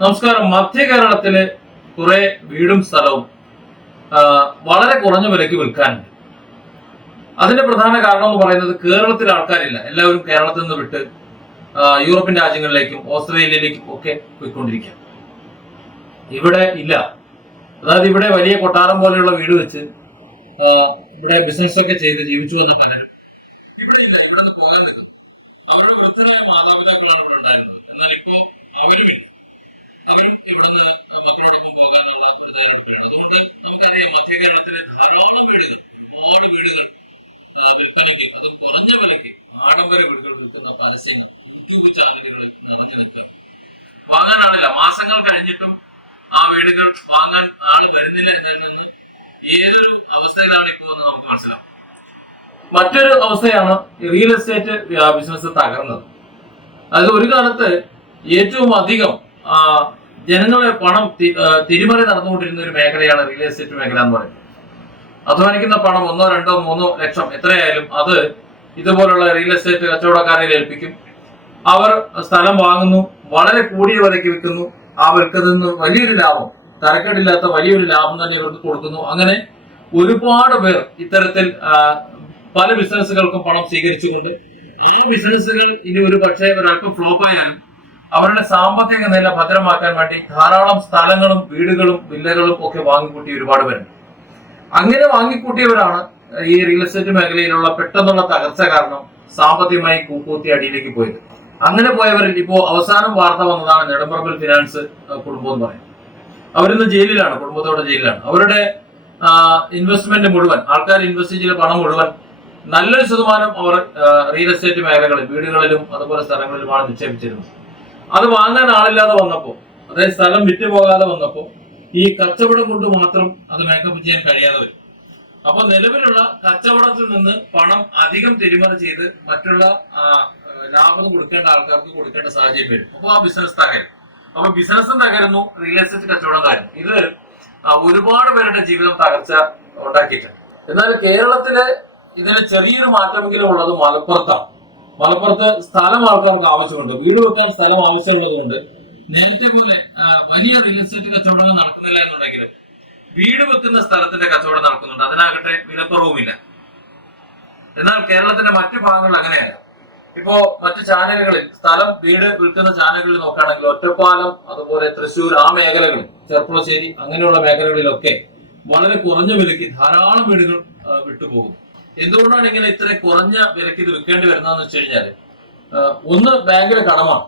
നമസ്കാരം. മധ്യ കേരളത്തില് കുറെ വീടും സ്ഥലവും വളരെ കുറഞ്ഞ വിലയ്ക്ക് വിൽക്കാനുണ്ട്. അതിന്റെ പ്രധാന കാരണം എന്ന് പറയുന്നത് കേരളത്തിൽ ആൾക്കാരില്ല. എല്ലാവരും കേരളത്തിൽ നിന്ന് വിട്ട് യൂറോപ്യൻ രാജ്യങ്ങളിലേക്കും ഓസ്ട്രേലിയയിലേക്കും ഒക്കെ പോയിക്കൊണ്ടിരിക്കുക. ഇവിടെ ഇല്ല. അതായത് ഇവിടെ വലിയ കൊട്ടാരം പോലെയുള്ള വീട് വെച്ച് ഇവിടെ ബിസിനസ് ഒക്കെ ചെയ്ത് ജീവിച്ചു വന്ന പലരും ഇവിടെ ഇല്ല. ഇവിടെ നിന്ന് പോകാൻ നിൽക്കും. അവരുടെ വൃദ്ധരായ മാതാപിതാക്കളാണ് ഇവിടെ ഉണ്ടായിരുന്നത്. എന്നാൽ ഇപ്പോ അവരുമില്ല. അവരും ഇവിടുന്ന് മക്കളോടൊപ്പം പോകാനുള്ള ഒരു തയ്യാറെടുപ്പിലാണ്. അതുകൊണ്ട് നമുക്കറിയാം, മധ്യ കേരളത്തിലെ ധാരാളം വീടുകൾ, ഒരുപാട് വീടുകൾ വിൽപ്പനയ്ക്ക്, അത് കുറഞ്ഞ വിലയ്ക്ക് ആഡംബര വീടുകൾ വിൽക്കുന്ന പരസ്യം ചാനലുകളിൽ നിറഞ്ഞു നിൽക്കുക. വാങ്ങാനാണില്ല. മാസങ്ങൾ കഴിഞ്ഞിട്ടും ആ വീടുകൾ വാങ്ങാൻ ആള് വരുന്നില്ല എന്ന് ഏതൊരു അവസ്ഥയിലാണ് ഇപ്പോൾ എന്ന് നമുക്ക് മനസ്സിലാവും. മറ്റൊരു അവസ്ഥയാണ് റിയൽ എസ്റ്റേറ്റ് ബിസിനസ് തകർന്നത്. അതായത് ഒരു കാലത്ത് ഏറ്റവും അധികം ജനങ്ങളെ പണം തിരിമറി നടന്നുകൊണ്ടിരുന്ന ഒരു മേഖലയാണ് റിയൽ എസ്റ്റേറ്റ് മേഖല എന്ന് പറയുന്നത്. അധ്വാനിക്കുന്ന പണം 1, 2, 3 ലക്ഷം എത്രയായാലും അത് ഇതുപോലുള്ള റിയൽ എസ്റ്റേറ്റ് കച്ചവടക്കാരെ ഏൽപ്പിക്കും. അവർ സ്ഥലം വാങ്ങുന്നു, വളരെ കൂടിയ വിലയ്ക്ക് വിൽക്കുന്നു. ആ വിൽക്കുന്നതിന് വലിയൊരു ലാഭം, തരക്കേടില്ലാത്ത വലിയൊരു ലാഭം തന്നെ ഇവർക്ക് കൊടുക്കുന്നു. അങ്ങനെ ഒരുപാട് പേർ ഇത്തരത്തിൽ പല ബിസിനസ്സുകൾക്കും പണം സ്വീകരിച്ചുകൊണ്ട് ആ ബിസിനസ്സുകൾ ഇനി ഒരു പക്ഷേ ഒരല്പം ഫ്ലോപ്പ് ആയാലും അവരുടെ സാമ്പത്തിക നില ഭദ്രമാക്കാൻ വേണ്ടി ധാരാളം സ്ഥലങ്ങളും വീടുകളും വില്ലകളും ഒക്കെ വാങ്ങിക്കൂട്ടിയ ഒരുപാട് പേരുണ്ട്. അങ്ങനെ വാങ്ങിക്കൂട്ടിയവരാണ് ഈ റിയൽ എസ്റ്റേറ്റ് മേഖലയിലുള്ള പെട്ടെന്നുള്ള തകർച്ച കാരണം സാമ്പത്തികമായി കൂട്ടി അടിയിലേക്ക് പോയത്. അങ്ങനെ പോയവരിൽ ഇപ്പോ അവസാനം വാർത്ത വന്നതാണ് നെടുമ്പറമ്പിൽ ഫിനാൻസ് കുടുംബം എന്ന് പറയുന്നത്. അവരിന്ന് ജയിലിലാണ്, കുടുംബത്തോടെ ജയിലിലാണ്. അവരുടെ ഇൻവെസ്റ്റ്മെന്റ് മുഴുവൻ, ആൾക്കാർ ഇൻവെസ്റ്റ് ചെയ്ത പണം മുഴുവൻ നല്ലൊരു ശതമാനം അവർ റിയൽ എസ്റ്റേറ്റ് മേഖലകളിൽ, വീടുകളിലും അതുപോലെ സ്ഥലങ്ങളിലുമാണ് നിക്ഷേപിച്ചിരുന്നത്. അത് വാങ്ങാൻ ആളില്ലാതെ വന്നപ്പോ, അതായത് സ്ഥലം വിറ്റുപോകാതെ വന്നപ്പോ ഈ കച്ചവടം കൊണ്ട് മാത്രം അത് മേക്കപ്പ് ചെയ്യാൻ കഴിയാതെ വരും. അപ്പൊ നിലവിലുള്ള കച്ചവടത്തിൽ നിന്ന് പണം അധികം തിരിമറി ചെയ്ത് മറ്റുള്ള ലാഭം കൊടുക്കേണ്ട ആൾക്കാർക്ക് കൊടുക്കേണ്ട സാഹചര്യം വരും. അപ്പൊ ആ ബിസിനസ് തകരും. അപ്പൊ ബിസിനസ്സും തകരുന്നു, റിയൽ എസ്റ്റേറ്റ് കച്ചവടം തകരും. ഇത് ഒരുപാട് പേരുടെ ജീവിതം തകർച്ച ഉണ്ടാക്കിയിട്ടുണ്ട്. എന്നാൽ കേരളത്തിലെ ഇതിന് ചെറിയൊരു മാറ്റമെങ്കിലും ഉള്ളത് മലപ്പുറത്താണ്. മലപ്പുറത്ത് സ്ഥലം ആൾക്കാർക്ക് ആവശ്യമുണ്ട്, വീട് വെക്കാൻ സ്ഥലം ആവശ്യമുള്ളത് കൊണ്ട് നേരത്തെ പോലെ വലിയ റിയൽ എസ്റ്റേറ്റ് കച്ചവടങ്ങൾ നടക്കുന്നില്ല എന്നുണ്ടെങ്കിലും വീട് വെക്കുന്ന സ്ഥലത്തിന്റെ കച്ചവടം നടക്കുന്നുണ്ട്. അതിനാകട്ടെ വിലക്കുറവുമില്ല. എന്നാൽ കേരളത്തിന്റെ മറ്റു ഭാഗങ്ങളിൽ അങ്ങനെയല്ല. ഇപ്പോ മറ്റു ചാനലുകളിൽ സ്ഥലം വീട് വിൽക്കുന്ന ചാനലുകളിൽ നോക്കുകയാണെങ്കിൽ ഒറ്റപ്പാലം, അതുപോലെ തൃശ്ശൂർ, ആ മേഖലകളിൽ, ചെർപ്പുളശ്ശേരി അങ്ങനെയുള്ള മേഖലകളിലൊക്കെ വളരെ കുറഞ്ഞ വിലയ്ക്ക് ധാരാളം വീടുകൾ വിട്ടുപോകുന്നു. എന്തുകൊണ്ടാണ് ഇങ്ങനെ ഇത്ര കുറഞ്ഞ വിലയ്ക്ക് ഇത് വിൽക്കേണ്ടി വരുന്നതെന്ന് വെച്ച് കഴിഞ്ഞാൽ, ഒന്ന് ബാങ്കിലെ കടമാണ്.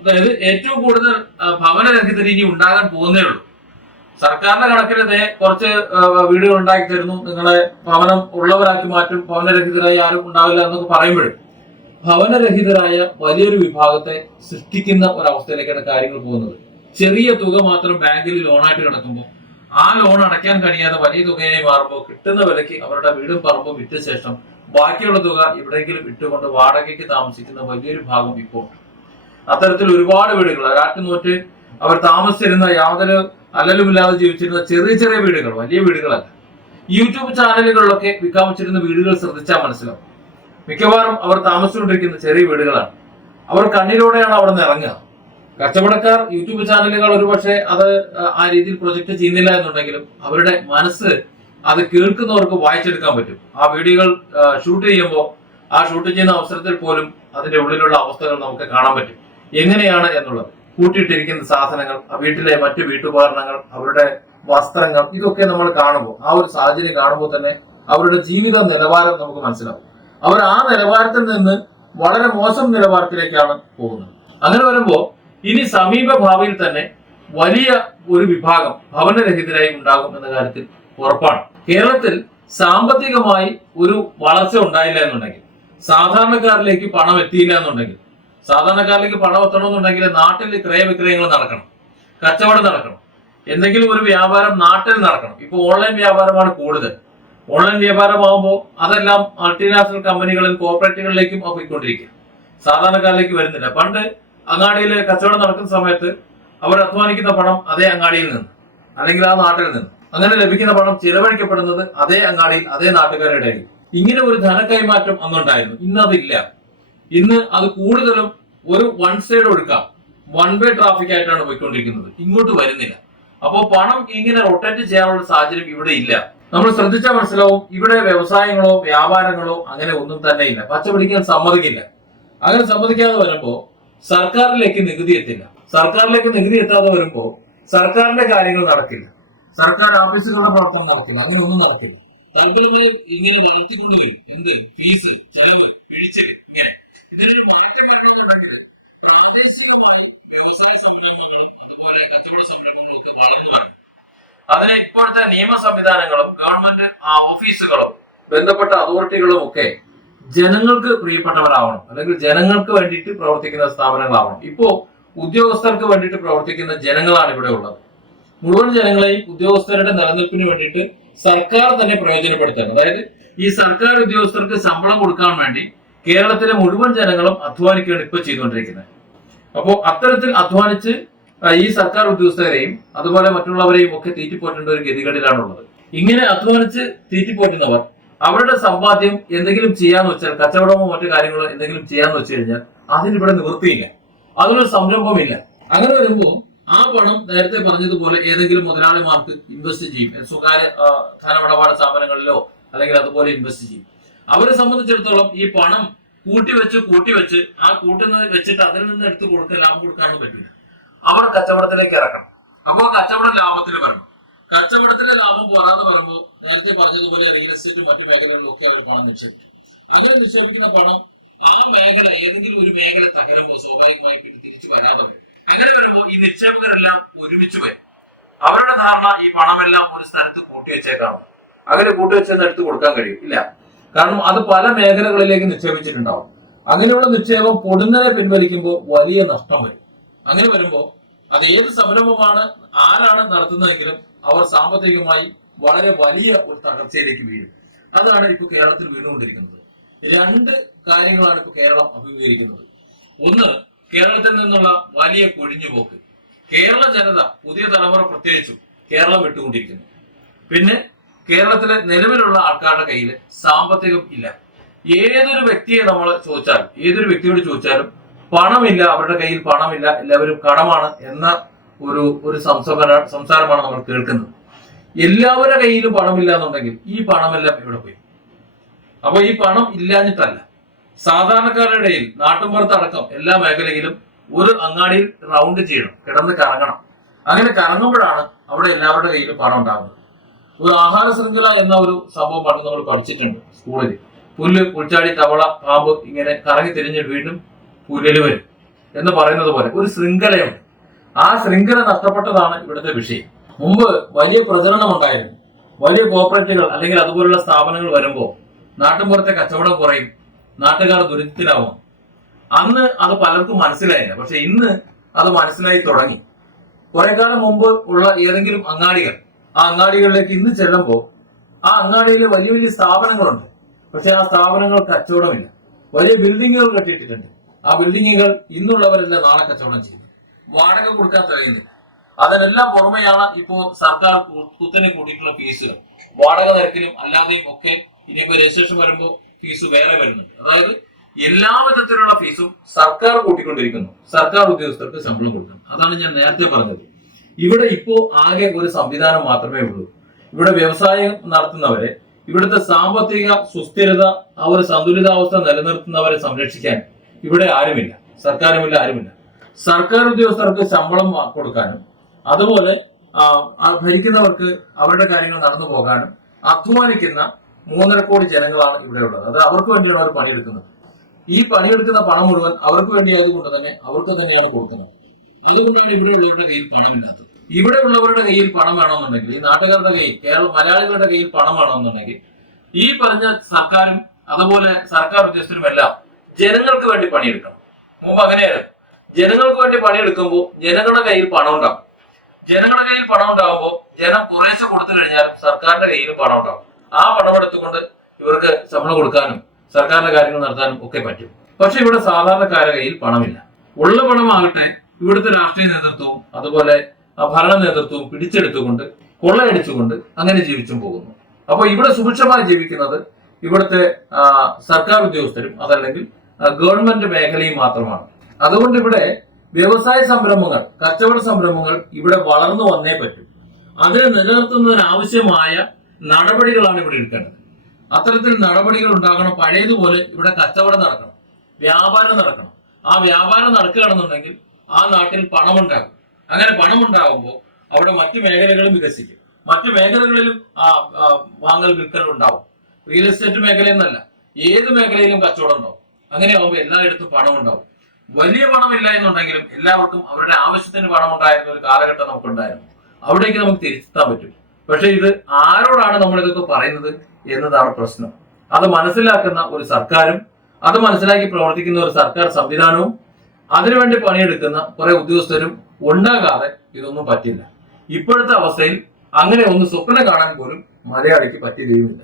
അതായത് ഏറ്റവും കൂടുതൽ ഭവനരഹിതർ ഇനി ഉണ്ടാകാൻ പോകുന്നേ ഉള്ളൂ. സർക്കാരിന്റെ കണക്കിന് കുറച്ച് വീടുകൾ ഉണ്ടാക്കി തരുന്നു, നിങ്ങളെ ഭവനം ഉള്ളവരാക്കി മാറ്റും, ഭവനരഹിതരായി ആരും ഉണ്ടാവില്ല എന്നൊക്കെ പറയുമ്പോഴും ഭവനരഹിതരായ വലിയൊരു വിഭാഗത്തെ സൃഷ്ടിക്കുന്ന ഒരവസ്ഥയിലേക്കാണ് കാര്യങ്ങൾ പോകുന്നത്. ചെറിയ തുക മാത്രം ബാങ്കിൽ ലോണായിട്ട് കിടക്കുമ്പോൾ ആ ലോൺ അടയ്ക്കാൻ കഴിയാതെ വലിയ തുകയായി മാറുമ്പോൾ കിട്ടുന്ന വിലയ്ക്ക് അവരുടെ വീടും പറമ്പും വിറ്റ ശേഷം ബാക്കിയുള്ള തുക എവിടെയെങ്കിലും ഇട്ടുകൊണ്ട് വാടകയ്ക്ക് താമസിക്കുന്ന വലിയൊരു ഭാഗം ഇപ്പോൾ. അത്തരത്തിൽ ഒരുപാട് വീടുകൾ ഒരാറ്റുനോറ്റ് അവർ താമസിച്ചിരുന്ന, യാതൊരു അല്ലലുമില്ലാതെ ജീവിച്ചിരുന്ന ചെറിയ ചെറിയ വീടുകൾ, വലിയ വീടുകളല്ല. യൂട്യൂബ് ചാനലുകളിലൊക്കെ വിൽക്കാൻ വെച്ചിരുന്ന വീടുകൾ ശ്രദ്ധിച്ചാൽ മനസ്സിലാവും. മിക്കവാറും അവർ താമസിച്ചുകൊണ്ടിരിക്കുന്ന ചെറിയ വീടുകളാണ്. അവർ കണ്ണിലൂടെയാണ് അവിടെ നിന്ന് ഇറങ്ങുക. കച്ചവടക്കാർ, യൂട്യൂബ് ചാനലുകൾ ഒരുപക്ഷെ അത് ആ രീതിയിൽ പ്രൊജക്ട് ചെയ്യുന്നില്ല എന്നുണ്ടെങ്കിലും അവരുടെ മനസ്സ് അത് കേൾക്കുന്നവർക്ക് വായിച്ചെടുക്കാൻ പറ്റും. ആ വീഡിയോകൾ ഷൂട്ട് ചെയ്യുമ്പോൾ ആ ഷൂട്ട് ചെയ്യുന്ന അവസരത്തിൽ പോലും അതിന്റെ ഉള്ളിലുള്ള അവസ്ഥകൾ നമുക്ക് കാണാൻ പറ്റും, എങ്ങനെയാണ് എന്നുള്ളത്. കൂട്ടിയിട്ടിരിക്കുന്ന സാധനങ്ങൾ, വീട്ടിലെ മറ്റു വീട്ടുപകരണങ്ങൾ, അവരുടെ വസ്ത്രങ്ങൾ, ഇതൊക്കെ നമ്മൾ കാണുമ്പോൾ, ആ ഒരു സാഹചര്യം കാണുമ്പോൾ തന്നെ അവരുടെ ജീവിത നിലവാരം നമുക്ക് മനസ്സിലാവും. അവർ ആ നിലവാരത്തിൽ നിന്ന് വളരെ മോശം നിലവാരത്തിലേക്കാണ് പോകുന്നത്. അങ്ങനെ വരുമ്പോൾ ഇനി സമീപ ഭാവിയിൽ തന്നെ വലിയ ഒരു വിഭാഗം ഭവനരഹിതരായി ഉണ്ടാകും എന്ന കാര്യത്തിൽ ഉറപ്പാണ്. കേരളത്തിൽ സാമ്പത്തികമായി ഒരു വളർച്ച ഉണ്ടായില്ല എന്നുണ്ടെങ്കിൽ, സാധാരണക്കാരിലേക്ക് പണം എത്തിയില്ല എന്നുണ്ടെങ്കിൽ, സാധാരണക്കാരിലേക്ക് പണം എത്തണമെന്നുണ്ടെങ്കിൽ നാട്ടിൽ ക്രയവിക്രയങ്ങൾ നടക്കണം, കച്ചവടം നടക്കണം, എന്തെങ്കിലും ഒരു വ്യാപാരം നാട്ടിൽ നടക്കണം. ഇപ്പൊ ഓൺലൈൻ വ്യാപാരമാണ് കൂടുതൽ. ഓൺലൈൻ വ്യാപാരമാകുമ്പോൾ അതെല്ലാം മൾട്ടിനാഷണൽ കമ്പനികളിൽ, കോർപ്പറേറ്റുകളിലേക്കും പോയിക്കൊണ്ടിരിക്കുക, സാധാരണക്കാരിലേക്ക് വരുന്നില്ല. പണ്ട് അങ്ങാടിയിൽ കച്ചവടം നടക്കുന്ന സമയത്ത് അവർ അധ്വാനിക്കുന്ന പണം അതേ അങ്ങാടിയിൽ നിന്ന് അല്ലെങ്കിൽ ആ നാട്ടിൽ നിന്ന് അങ്ങനെ ലഭിക്കുന്ന പണം ചിലവഴിക്കപ്പെടുന്നത് അതേ അങ്ങാടിയിൽ, അതേ നാട്ടുകാരുടെ ഇടയിൽ. ഇങ്ങനെ ഒരു ധനക്കൈമാറ്റം അന്നുണ്ടായിരുന്നു. ഇന്ന് അതില്ല. ഇന്ന് അത് കൂടുതലും ഒരു വൺ സൈഡ് ഒഴുക്കാം. വൺ വേ ട്രാഫിക് ആയിട്ടാണ് പോയിക്കൊണ്ടിരിക്കുന്നത്, ഇങ്ങോട്ട് വരുന്നില്ല. അപ്പോൾ പണം ഇങ്ങനെ റൊട്ടേറ്റ് ചെയ്യാനുള്ള സാഹചര്യം ഇവിടെ ഇല്ല. നമ്മൾ ശ്രദ്ധിച്ചാൽ മനസ്സിലാവും, ഇവിടെ വ്യവസായങ്ങളോ വ്യാപാരങ്ങളോ അങ്ങനെ ഒന്നും തന്നെ ഇല്ല. പച്ച പിടിക്കാൻ സമ്മതിക്കില്ല. അങ്ങനെ സമ്മതിക്കാതെ വരുമ്പോൾ സർക്കാരിലേക്ക് നികുതി എത്തില്ല. സർക്കാരിലേക്ക് നികുതി എത്താതെ വരുമ്പോൾ സർക്കാരിന്റെ കാര്യങ്ങൾ നടക്കില്ല, സർക്കാർ ഓഫീസുകളുടെ പ്രവർത്തനം നടക്കില്ല, അങ്ങനെ ഒന്നും നടക്കില്ല. തൽഫലമായി ഇങ്ങനെ വളർത്തിക്കൊണ്ടിരിക്കും. എന്ത് ഫീസ്, ചെലവ്, പിഴിച്ചല്, ഇങ്ങനെ ഇതിനൊരു മാറ്റം വരണമെന്നുണ്ടെങ്കിൽ പ്രാദേശികമായി വ്യവസായ സംരംഭങ്ങളും അതുപോലെ കച്ചവട സംരംഭങ്ങളും ഒക്കെ വളർന്നു വരണം. അതിന് ഇപ്പോഴത്തെ നിയമ സംവിധാനങ്ങളും ഗവൺമെന്റ് ഓഫീസുകളും ബന്ധപ്പെട്ട അതോറിറ്റികളും ഒക്കെ ജനങ്ങൾക്ക് പ്രിയപ്പെട്ടവരാവണം, അല്ലെങ്കിൽ ജനങ്ങൾക്ക് വേണ്ടിയിട്ട് പ്രവർത്തിക്കുന്ന സ്ഥാപനങ്ങളാവണം. ഇപ്പോ ഉദ്യോഗസ്ഥർക്ക് വേണ്ടിയിട്ട് പ്രവർത്തിക്കുന്ന ജനങ്ങളാണ് ഇവിടെ ഉള്ളത്. മുഴുവൻ ജനങ്ങളെയും ഉദ്യോഗസ്ഥരുടെ നിലനിൽപ്പിന് വേണ്ടിയിട്ട് സർക്കാർ തന്നെ പ്രയോജനപ്പെടുത്തണം. അതായത് ഈ സർക്കാർ ഉദ്യോഗസ്ഥർക്ക് ശമ്പളം കൊടുക്കാൻ വേണ്ടി കേരളത്തിലെ മുഴുവൻ ജനങ്ങളും അധ്വാനിക്കുകയാണ് ഇപ്പൊ ചെയ്തുകൊണ്ടിരിക്കുന്നത്. അപ്പോൾ അത്തരത്തിൽ അധ്വാനിച്ച് ഈ സർക്കാർ ഉദ്യോഗസ്ഥരെയും അതുപോലെ മറ്റുള്ളവരെയും ഒക്കെ തീറ്റിപ്പോറ്റേണ്ട ഒരു ഗതികേടിലാണുള്ളത്. ഇങ്ങനെ അധ്വാനിച്ച് തീറ്റിപ്പോറ്റുന്നവർ അവരുടെ സമ്പാദ്യം എന്തെങ്കിലും ചെയ്യാന്ന് വെച്ചാൽ, കച്ചവടമോ മറ്റു കാര്യങ്ങളോ എന്തെങ്കിലും ചെയ്യാന്ന് വെച്ച് കഴിഞ്ഞാൽ അതിനിവിടെ നിവൃത്തിയില്ല, അതിനൊരു സംരംഭമില്ല. അങ്ങനെ വരുമ്പോൾ ആ പണം നേരത്തെ പറഞ്ഞതുപോലെ ഏതെങ്കിലും മുതലാളിമാർക്ക് ഇൻവെസ്റ്റ് ചെയ്യും, സ്വകാര്യ ധനമിടപാട് സ്ഥാപനങ്ങളിലോ അല്ലെങ്കിൽ അതുപോലെ ഇൻവെസ്റ്റ് ചെയ്യും. അവരെ സംബന്ധിച്ചിടത്തോളം ഈ പണം കൂട്ടിവെച്ച് ആ കൂട്ടുന്നത് വെച്ചിട്ട് അതിൽ നിന്ന് എടുത്ത് കൊടുക്കാൻ, ലാഭം കൊടുക്കാനൊന്നും പറ്റില്ല. അവർ കച്ചവടത്തിലേക്ക് ഇറക്കണം. അപ്പോൾ കച്ചവടം ലാഭത്തിൽ വരണം. കച്ചവടത്തിലെ ലാഭം പോരാതെ വരുമ്പോൾ നേരത്തെ പറഞ്ഞതുപോലെ റിയൽ എസ്റ്റേറ്റ് മറ്റു മേഖലകളിലൊക്കെ അവർ പണം നിക്ഷേപിക്കും. അങ്ങനെ നിക്ഷേപിക്കുന്ന പണം ആ മേഖല, ഏതെങ്കിലും ഒരു മേഖല തകരുമ്പോൾ സ്വാഭാവികമായി പിന്നെ തിരിച്ചു വരാതെ വരും. അങ്ങനെ വരുമ്പോൾ ഈ നിക്ഷേപകരെല്ലാം ഒരുമിച്ച് വരും. അവരുടെ ധാരണ ഈ പണമെല്ലാം ഒരു സ്ഥലത്ത് കൂട്ടിവെച്ചേക്കാണ്. അങ്ങനെ കൂട്ടിവെച്ചെന്ന് എടുത്ത് കൊടുക്കാൻ കഴിയും ഇല്ല. കാരണം അത് പല മേഖലകളിലേക്ക് നിക്ഷേപിച്ചിട്ടുണ്ടാവും. അങ്ങനെയുള്ള നിക്ഷേപം പൊടുന്നനെ പിൻവലിക്കുമ്പോൾ വലിയ നഷ്ടം വരും. അങ്ങനെ വരുമ്പോൾ അത് ഏത് സംരംഭമാണ്, ആരാണ് നടത്തുന്നതെങ്കിലും അവർ സാമ്പത്തികമായി വളരെ വലിയ ഒരു തകർച്ചയിലേക്ക് വീഴും. അതാണ് ഇപ്പൊ കേരളത്തിൽ വീണുകൊണ്ടിരിക്കുന്നത്. രണ്ട് കാര്യങ്ങളാണ് ഇപ്പൊ കേരളം അഭിമുഖീകരിക്കുന്നത്. ഒന്ന്, കേരളത്തിൽ നിന്നുള്ള വലിയ കൊഴിഞ്ഞുപോക്ക്. കേരള ജനത, പുതിയ തലമുറ പ്രത്യേകിച്ചും കേരളം വിട്ടുകൊണ്ടിരിക്കുന്നു. പിന്നെ കേരളത്തിലെ നിലവിലുള്ള ആൾക്കാരുടെ കയ്യിൽ സാമ്പത്തികം ഇല്ല. ഏതൊരു വ്യക്തിയോട് ചോദിച്ചാലും പണമില്ല, അവരുടെ കയ്യിൽ പണമില്ല, എല്ലാവരും കടമാണ് എന്ന ഒരു സംസാരമാണ് നമ്മൾ കേൾക്കുന്നത്. എല്ലാവരുടെ കയ്യിലും പണമില്ല എന്നുണ്ടെങ്കിൽ ഈ പണമെല്ലാം എവിടെ പോയി? അപ്പൊ ഈ പണം ഇല്ലാഞ്ഞിട്ടല്ല, സാധാരണക്കാരുടെ ഇടയിൽ നാട്ടുമ്പുറത്തടക്കം എല്ലാ മേഖലയിലും ഒരു അങ്ങാടിയിൽ റൗണ്ട് ചെയ്യണം, കിടന്ന് കറങ്ങണം. അങ്ങനെ കറങ്ങുമ്പോഴാണ് അവിടെ എല്ലാവരുടെ കയ്യിലും പണം ഉണ്ടാകുന്നത്. ഒരു ആഹാര ശൃംഖല എന്ന ഒരു സംഭവം പണ്ട് നമ്മൾ പഠിച്ചിട്ടുണ്ട് സ്കൂളിൽ. പുല്ല്, പുൽച്ചാടി, തവള, പാമ്പ് ഇങ്ങനെ കറങ്ങി തിരിഞ്ഞിട്ട് വീണ്ടും പുല്ലിൽ വരും എന്ന് പറയുന്നത് പോലെ ഒരു ശൃംഖലയുണ്ട്. ആ ശൃംഖല നഷ്ടപ്പെട്ടതാണ് ഇവിടുത്തെ വിഷയം. മുമ്പ് വലിയ പ്രചരണം ഉണ്ടായിരുന്നു. വലിയ കോർപ്പറേറ്റുകൾ അല്ലെങ്കിൽ അതുപോലുള്ള സ്ഥാപനങ്ങൾ വരുമ്പോൾ നാട്ടിൻപുറത്തെ കച്ചവടം കുറയും, നാട്ടുകാർ ദുരിതത്തിലാവും. അന്ന് അത് പലർക്കും മനസ്സിലായില്ല. പക്ഷെ ഇന്ന് അത് മനസ്സിലായി തുടങ്ങി. കുറെ കാലം മുമ്പ് ഉള്ള ഏതെങ്കിലും അങ്ങാടികൾ, ആ അങ്ങാടികളിലേക്ക് ഇന്ന് ചെല്ലുമ്പോൾ ആ അങ്ങാടിയിൽ വലിയ വലിയ സ്ഥാപനങ്ങളുണ്ട്. പക്ഷെ ആ സ്ഥാപനങ്ങൾ കച്ചവടമില്ല. വലിയ ബിൽഡിങ്ങുകൾ കെട്ടിയിട്ടിട്ടുണ്ട്. ആ ബിൽഡിങ്ങുകൾ ഇന്നുള്ളവരെല്ലാം നാളെ കച്ചവടം ചെയ്യുന്നു. വാടക കൊടുക്കാൻ കഴിയുന്നില്ല. അതിനെല്ലാം പുറമെയാണ് ഇപ്പോ സർക്കാർ കുത്തനെ കൂട്ടിയിട്ടുള്ള ഫീസുകൾ. വാടക നിരക്കിലും അല്ലാതെയും ഒക്കെ ഇനിയിപ്പോ രജിസ്ട്രേഷൻ വരുമ്പോൾ ഫീസ് വേറെ വരുന്നുണ്ട്. അതായത് എല്ലാ വിധത്തിലുള്ള ഫീസും സർക്കാർ കൂട്ടിക്കൊണ്ടിരിക്കുന്നു. സർക്കാർ ഉദ്യോഗസ്ഥർക്ക് ശമ്പളം കൊടുക്കണം. അതാണ് ഞാൻ നേരത്തെ പറഞ്ഞത്. ഇവിടെ ഇപ്പോ ആകെ ഒരു സംവിധാനം മാത്രമേ ഉള്ളൂ. ഇവിടെ വ്യവസായം നടത്തുന്നവരെ, ഇവിടുത്തെ സാമ്പത്തിക സുസ്ഥിരത, ആ ഒരു സന്തുലിതാവസ്ഥ നിലനിർത്തുന്നവരെ സംരക്ഷിക്കാൻ ഇവിടെ ആരുമില്ല. സർക്കാരുമില്ല, ആരുമില്ല. സർക്കാർ ഉദ്യോഗസ്ഥർക്ക് ശമ്പളം കൊടുക്കാനും അതുപോലെ ഭരിക്കുന്നവർക്ക് അവരുടെ കാര്യങ്ങൾ നടന്നു പോകാനും അധ്വാനിക്കുന്ന 3.5 കോടി ജനങ്ങളാണ് ഇവിടെ ഉള്ളത്. അത് അവർക്ക് വേണ്ടിയാണ് അവർ പണിയെടുക്കുന്നത്. ഈ പണിയെടുക്കുന്ന പണം മുഴുവൻ അവർക്ക് വേണ്ടി ആയതുകൊണ്ട് തന്നെ അവർക്ക് തന്നെയാണ് കൊടുക്കുന്നത്. അതുകൊണ്ടാണ് ഇവിടെ ഉള്ളവരുടെ കയ്യിൽ പണമില്ലാത്തത്. ഇവിടെ ഉള്ളവരുടെ കയ്യിൽ പണം വേണമെന്നുണ്ടെങ്കിൽ, ഈ നാട്ടുകാരുടെ കയ്യിൽ, മലയാളികളുടെ കയ്യിൽ പണം വേണമെന്നുണ്ടെങ്കിൽ ഈ പറഞ്ഞ സർക്കാരും അതുപോലെ സർക്കാർ ഉദ്യോഗസ്ഥരും എല്ലാം ജനങ്ങൾക്ക് വേണ്ടി പണിയെടുക്കണം. മുമ്പ് അങ്ങനെയായിരുന്നു. ജനങ്ങൾക്ക് വേണ്ടി പണിയെടുക്കുമ്പോൾ ജനങ്ങളുടെ കയ്യിൽ പണം ഉണ്ടാകും. ജനങ്ങളുടെ കയ്യിൽ പണം ഉണ്ടാകുമ്പോൾ ജനം കുറേശ്ശെ കൊടുത്തു കഴിഞ്ഞാലും സർക്കാരിന്റെ കയ്യിലും പണം ഉണ്ടാകും. ആ പണം എടുത്തുകൊണ്ട് ഇവർക്ക് ശമ്പളം കൊടുക്കാനും സർക്കാരിന്റെ കാര്യങ്ങൾ നടത്താനും ഒക്കെ പറ്റും. പക്ഷെ ഇവിടെ സാധാരണക്കാരുടെ കയ്യിൽ പണമില്ല. ഉള്ള പണമാകട്ടെ ഇവിടുത്തെ രാഷ്ട്രീയ നേതൃത്വവും അതുപോലെ ഭരണ നേതൃത്വവും പിടിച്ചെടുത്തുകൊണ്ട് കൊള്ളയടിച്ചുകൊണ്ട് അങ്ങനെ ജീവിച്ചും പോകുന്നു. അപ്പൊ ഇവിടെ സുഭിക്ഷമായി ജീവിക്കുന്നത് ഇവിടുത്തെ സർക്കാർ ഉദ്യോഗസ്ഥരും അതല്ലെങ്കിൽ ഗവൺമെന്റ് മേഖലയും മാത്രമാണ്. അതുകൊണ്ട് ഇവിടെ വ്യവസായ സംരംഭങ്ങൾ, കച്ചവട സംരംഭങ്ങൾ ഇവിടെ വളർന്നു വന്നേ പറ്റും. അതിനെ നിലനിർത്തുന്നതിനാവശ്യമായ നടപടികളാണ് ഇവിടെ എടുക്കേണ്ടത്. അത്തരത്തിൽ നടപടികൾ ഉണ്ടാകണം. പഴയതുപോലെ ഇവിടെ കച്ചവടം നടക്കണം, വ്യാപാരം നടക്കണം. ആ വ്യാപാരം നടക്കുകയാണെന്നുണ്ടെങ്കിൽ ആ നാട്ടിൽ പണമുണ്ടാകും. അങ്ങനെ പണമുണ്ടാകുമ്പോൾ അവിടെ മറ്റു മേഖലകളും വികസിക്കും. മറ്റു മേഖലകളിലും വാങ്ങൽ വിൽക്കൽ ഉണ്ടാവും. റിയൽ എസ്റ്റേറ്റ് മേഖലയെന്നല്ല, ഏത് മേഖലയിലും കച്ചവടം ഉണ്ടാവും. അങ്ങനെയാവുമ്പോൾ എല്ലായിടത്തും പണം ഉണ്ടാവും. വലിയ പണമില്ല എന്നുണ്ടെങ്കിലും എല്ലാവർക്കും അവരുടെ ആവശ്യത്തിന് പണം ഉണ്ടായിരുന്ന ഒരു കാലഘട്ടം നമുക്കുണ്ടായിരുന്നു. അവിടേക്ക് നമുക്ക് തിരിച്ചെത്താൻ പറ്റും. പക്ഷെ ഇത് ആരോടാണ് നമ്മൾ ഇതൊക്കെ പറയുന്നത് എന്നതാണ് പ്രശ്നം. അത് മനസ്സിലാക്കുന്ന ഒരു സർക്കാരും അത് മനസ്സിലാക്കി പ്രവർത്തിക്കുന്ന ഒരു സർക്കാർ സംവിധാനവും അതിനുവേണ്ടി പണിയെടുക്കുന്ന കുറെ ഉദ്യോഗസ്ഥരും ഉണ്ടാകാതെ ഇതൊന്നും പറ്റില്ല. ഇപ്പോഴത്തെ അവസ്ഥയിൽ അങ്ങനെ ഒന്ന് സ്വപ്നം കാണാൻ പോലും മലയാളിക്ക് പറ്റുകയുമില്ല.